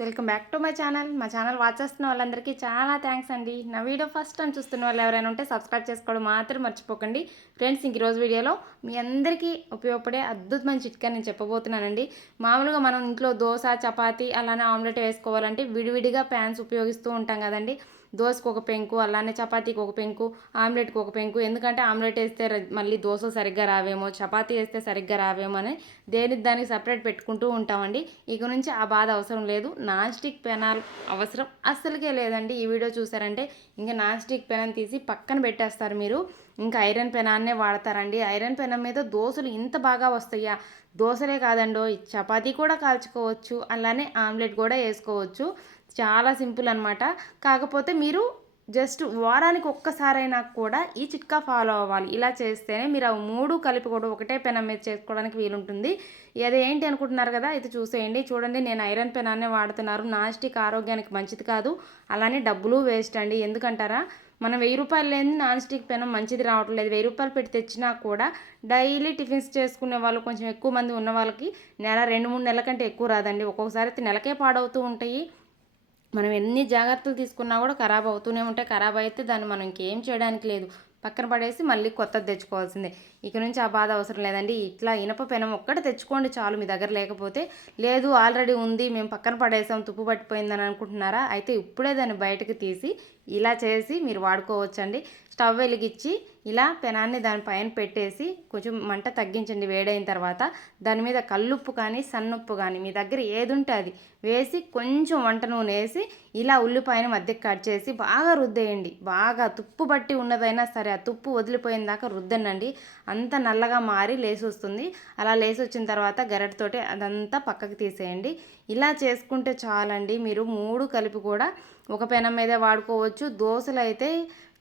Welcome back to my channel. మా channel watch చేస్తున్న వాళ్ళందరికీ చాలా థ్యాంక్స్ అండి. నా వీడియో ఫస్ట్ టైం చూస్తున్న వాళ్ళు ఎవరైనా ఉంటే సబ్స్క్రైబ్ చేసుకోవడం మాత్రం మర్చిపోకండి. ఫ్రెండ్స్ ఇంక ఈరోజు వీడియోలో మీ అందరికీ ఉపయోగపడే అద్భుతమైన చిట్కా నేను చెప్పబోతున్నానండి. మామూలుగా మనం ఇంట్లో దోశ చపాతీ అలానే ఆమ్లెట్ వేసుకోవాలంటే విడివిడిగా ప్యాన్స్ ఉపయోగిస్తూ ఉంటాం కదండి. దోశకు ఒక పెంకు అలానే చపాతీకి ఒక పెంకు ఆమ్లెట్కి ఒక పెంకు. ఎందుకంటే ఆమ్లెట్ వేస్తే మళ్ళీ దోశ సరిగ్గా రావేమో చపాతీ వేస్తే సరిగ్గా రావేమో అని దేనికి దానికి సపరేట్ పెట్టుకుంటూ ఉంటామండి. ఇక నుంచి ఆ బాధ అవసరం లేదు. నాన్ స్టిక్ పెనాల్ అవసరం అస్సలకే లేదండి. ఈ వీడియో చూసారంటే ఇంకా నాన్ స్టిక్ పెనం తీసి పక్కన పెట్టేస్తారు మీరు. ఇంకా ఐరన్ పెనాన్నే వాడతారండి. ఐరన్ పెనం మీద దోశలు ఇంత బాగా వస్తాయా? దోశలే కాదండో చపాతీ కూడా కాల్చుకోవచ్చు అలానే ఆమ్లెట్ కూడా వేసుకోవచ్చు. చాలా సింపుల్ అనమాట కాకపోతే మీరు జస్ట్ వారానికి ఒక్కసారైనా కూడా ఈ చిట్కా ఫాలో అవ్వాలి. ఇలా చేస్తేనే మీరు ఆ మూడు కలిపి కూడా ఒకటే పెనం మీద చేసుకోవడానికి వీలుంటుంది. అది ఏంటి అనుకుంటున్నారు కదా అయితే చూసేయండి. చూడండి నేను ఐరన్ పెనాన్నే వాడుతున్నారు. నాస్టిక్ ఆరోగ్యానికి మంచిది కాదు. అలానే డబ్బులు వేస్ట్ అండి. ఎందుకంటారా? మనం వెయ్యి రూపాయలు లేని నాన్ స్టిక్ పెనం మంచిది రావట్లేదు. వెయ్యి రూపాయలు పెట్టి తెచ్చినా కూడా డైలీ టిఫిన్స్ చేసుకునే వాళ్ళు కొంచెం ఎక్కువ మంది ఉన్న వాళ్ళకి నెల రెండు మూడు నెలల కంటే ఎక్కువ రాదండి. ఒక్కొక్కసారి అయితే నెలకే పాడవుతూ ఉంటాయి. మనం ఎన్ని జాగ్రత్తలు తీసుకున్నా కూడా ఖరాబ్ అవుతూనే ఉంటాయి. ఖరాబ్ అయితే దాన్ని మనం ఇంకేం చేయడానికి లేదు. పక్కన పడేసి మళ్ళీ కొత్తది తెచ్చుకోవాల్సిందే. ఇక నుంచి ఆ బాధ అవసరం లేదండి. ఇట్లా ఇనప పెనం ఒక్కటి తెచ్చుకోండి చాలు మీ దగ్గర లేకపోతే. లేదు ఆల్రెడీ ఉంది మేము పక్కన పడేసాం తుప్పు పట్టిపోయిందని అనుకుంటున్నారా? అయితే ఇప్పుడే దాన్ని బయటకు తీసి ఇలా చేసి మీరు వాడుకోవచ్చండి. స్టవ్ వెలిగించి ఇలా పెనాన్ని దానిపైన పెట్టేసి కొంచెం మంట తగ్గించండి. వేడైన తర్వాత దాని మీద కల్లుప్పు కానీ సన్నుప్పు కానీ మీ దగ్గర ఏది ఉంటే అది వేసి కొంచెం వంట నూనె వేసి ఇలా ఉల్లిపాయని మధ్యకి కట్ చేసి బాగా రుద్దేయండి. బాగా తుప్పు బట్టి ఉన్నదైనా సరే ఆ తుప్పు వదిలిపోయిన దాకా రుద్దనండి. అంత నల్లగా మారి లేసి వస్తుంది. అలా లేసి వచ్చిన తర్వాత గరిటతోటి అదంతా పక్కకి తీసేయండి. ఇలా చేసుకుంటే చాలండి. మీరు మూడు కలిపి కూడా ఒక పెనం మీదే వాడుకోవచ్చు. దోశలు అయితే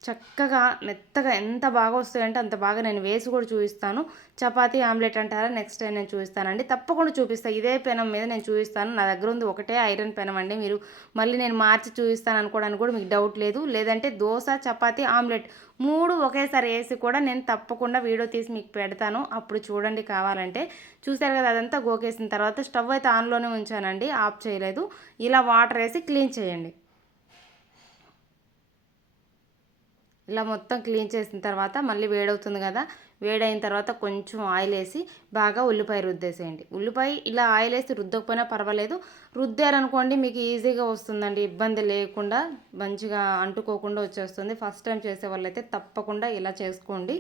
చక్కగా మెత్తగా ఎంత బాగా వస్తాయంటే అంత బాగా నేను వేసి కూడా చూపిస్తాను. చపాతీ ఆమ్లెట్ అంటారా? నెక్స్ట్ టైం నేను చూపిస్తానండి. తప్పకుండా చూపిస్తాను ఇదే పెనం మీద నేను చూపిస్తాను. నా దగ్గర ఉంది ఒకటే ఐరన్ పెనం అండి. మీరు మళ్ళీ నేను మార్చి చూపిస్తాను అనుకోవడానికి కూడా మీకు డౌట్ లేదు. లేదంటే దోశ చపాతీ ఆమ్లెట్ మూడు ఒకేసారి వేసి కూడా నేను తప్పకుండా వీడియో తీసి మీకు పెడతాను. అప్పుడు చూడండి కావాలంటే. చూసారు కదా అదంతా గోకేసిన తర్వాత స్టవ్ అయితే ఆన్లోనే ఉంచానండి. ఆఫ్ చేయలేదు. ఇలా వాటర్ వేసి క్లీన్ చేయండి. ఇలా మొత్తం క్లీన్ చేసిన తర్వాత మళ్ళీ వేడవుతుంది కదా వేడైన తర్వాత కొంచెం ఆయిల్ వేసి బాగా ఉల్లిపాయ రుద్దేసేయండి. ఉల్లిపాయ ఇలా ఆయిల్ వేసి రుద్దకపోయినా పర్వాలేదు. రుద్దారనుకోండి మీకు ఈజీగా వస్తుందండి ఇబ్బంది లేకుండా మంచిగా అంటుకోకుండా వచ్చేస్తుంది. ఫస్ట్ టైం చేసే వాళ్ళైతే తప్పకుండా ఇలా చేసుకోండి.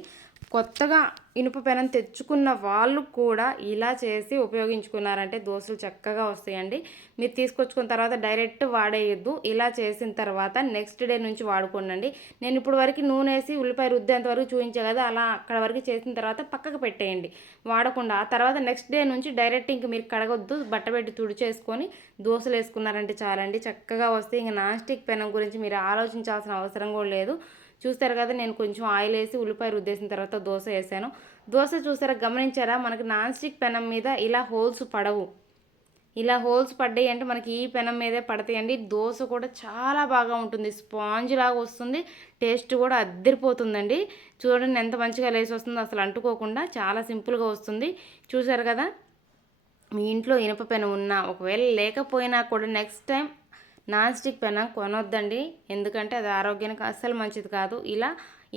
కొత్తగా ఇనుప పెనం తెచ్చుకున్న వాళ్ళు కూడా ఇలా చేసి ఉపయోగించుకున్నారంటే దోశలు చక్కగా వస్తాయండి. మీరు తీసుకొచ్చుకున్న తర్వాత డైరెక్ట్ వాడేయద్దు. ఇలా చేసిన తర్వాత నెక్స్ట్ డే నుంచి వాడుకోండి నేను ఇప్పుడు వరకు నూనె వేసి ఉల్లిపాయ రుద్దేంత వరకు చూపించే కదా అలా అక్కడ వరకు చేసిన తర్వాత పక్కకు పెట్టేయండి. వాడకుండా ఆ తర్వాత నెక్స్ట్ డే నుంచి డైరెక్ట్ ఇంక మీరు కడగొద్దు. బట్ట పెట్టి తుడిచేసుకొని దోశలు వేసుకున్నారంటే చాలండి. చక్కగా వస్తే ఇంక నాన్ స్టిక్ పెనం గురించి మీరు ఆలోచించాల్సిన అవసరం కూడా లేదు. చూస్తారు కదా నేను కొంచెం ఆయిల్ వేసి ఉల్లిపాయ రుద్దేసిన తర్వాత దోశ వేసాను. దోశ చూసారా గమనించారా? మనకి నాన్ స్టిక్ పెనం మీద ఇలా హోల్స్ పడవు. ఇలా హోల్స్ పడ్డాయి అంటే మనకి ఈ పెనం మీదే పడతాయండి దోశ కూడా చాలా బాగా ఉంటుంది. స్పాంజ్ లాగా వస్తుంది. టేస్ట్ కూడా అద్దరిపోతుందండి. చూడండి ఎంత మంచిగా లేసి వస్తుందో అసలు అంటుకోకుండా చాలా సింపుల్గా వస్తుంది. చూసారు కదా మీ ఇంట్లో ఇనుప పెనం ఉన్నా ఒకవేళ లేకపోయినా కూడా నెక్స్ట్ టైం నాన్ స్టిక్ పెనం కొనొద్దండి. ఎందుకంటే అది ఆరోగ్యానికి అస్సలు మంచిది కాదు. ఇలా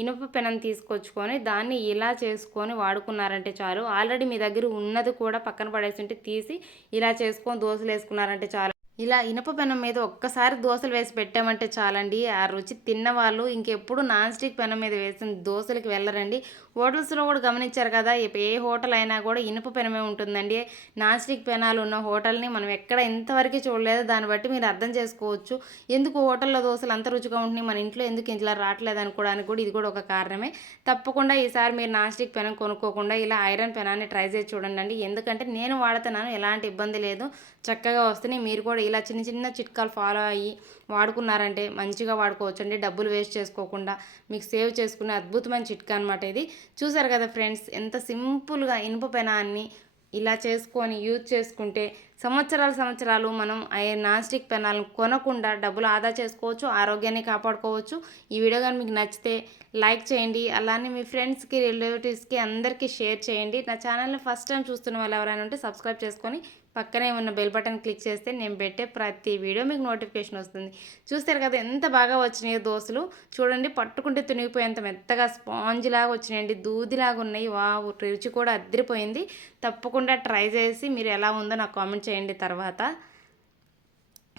ఇనుప పెనం తీసుకొచ్చుకొని దాన్ని ఇలా చేసుకొని వాడుకున్నారంటే చాలు. ఆల్రెడీ మీ దగ్గర ఉన్నది కూడా పక్కన పడేసి ఉంటే తీసి ఇలా చేసుకొని దోశలు వేసుకున్నారంటే చాలు. ఇలా ఇనుప పెనం మీద ఒక్కసారి దోశలు వేసి పెట్టామంటే చాలండి. ఆ రుచి తిన్న వాళ్ళు ఇంకెప్పుడు నాన్ స్టిక్ పెనం మీద వేసిన దోశలకి వెళ్ళరండి. హోటల్స్లో కూడా గమనించారు కదా ఏ హోటల్ అయినా కూడా ఇనుప పెనమే ఉంటుందండి. నాన్ స్టిక్ పెనాలు ఉన్న హోటల్ని మనం ఎక్కడ ఇంతవరకు చూడలేదు. దాన్ని బట్టి మీరు అర్థం చేసుకోవచ్చు. ఎందుకు హోటల్లో దోశలు అంత రుచిగా ఉంటున్నాయి? మన ఇంట్లో ఎందుకు ఇలా రావట్లేదు అనుకోవడానికి కూడా ఇది కూడా ఒక కారణమే. తప్పకుండా ఈసారి మీరు నాన్ స్టిక్ పెనం కొనుక్కోకుండా ఇలా ఐరన్ పెనాన్ని ట్రై చేసి చూడండి ఎందుకంటే నేను వాడుతున్నాను ఎలాంటి ఇబ్బంది లేదు. చక్కగా వస్తున్నాయి. మీరు కూడా ఇలా చిన్న చిన్న చిట్కాలు ఫాలో అయ్యి వాడుకున్నారంటే మంచిగా వాడుకోవచ్చు. అండి డబ్బులు వేస్ట్ చేసుకోకుండా మీకు సేవ్ చేసుకునే అద్భుతమైన చిట్కా అనమాట ఇది. చూసారు కదా ఫ్రెండ్స్ ఎంత సింపుల్గా ఇనుప పెనాన్ని ఇలా చేసుకొని యూజ్ చేసుకుంటే సంవత్సరాలు సంవత్సరాలు మనం ఆ నాన్ స్టిక్ పెనాలను కొనకుండా డబ్బులు ఆదా చేసుకోవచ్చు ఆరోగ్యాన్ని కాపాడుకోవచ్చు. ఈ వీడియో కానీ మీకు నచ్చితే లైక్ చేయండి. అలానే మీ ఫ్రెండ్స్కి రిలేటివ్స్కి అందరికీ షేర్ చేయండి. నా ఛానల్ని ఫస్ట్ టైం చూస్తున్న వాళ్ళు ఎవరైనా ఉంటే సబ్స్క్రైబ్ చేసుకొని పక్కనే ఉన్న బెల్ బటన్ క్లిక్ చేస్తే నేను పెట్టే ప్రతి వీడియో మీకు నోటిఫికేషన్ వస్తుంది. చూస్తారు కదా ఎంత బాగా వచ్చినాయో దోశలు. చూడండి పట్టుకుంటే తునిగిపోయేంత మెత్తగా స్పాంజ్ లాగా వచ్చినాయండి. దూదిలాగా ఉన్నాయి. వా రుచి కూడా అద్దరిపోయింది. తప్పకుండా ట్రై చేసి మీరు ఎలా ఉందో నాకు కామెంట్ చేయండి తర్వాత.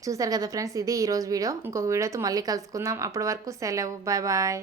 చూసారు కదా ఫ్రెండ్స్ ఇది ఈరోజు వీడియో ఇంకొక వీడియోతో మళ్ళీ కలుసుకుందాం. అప్పటి వరకు సెలవు. Bye bye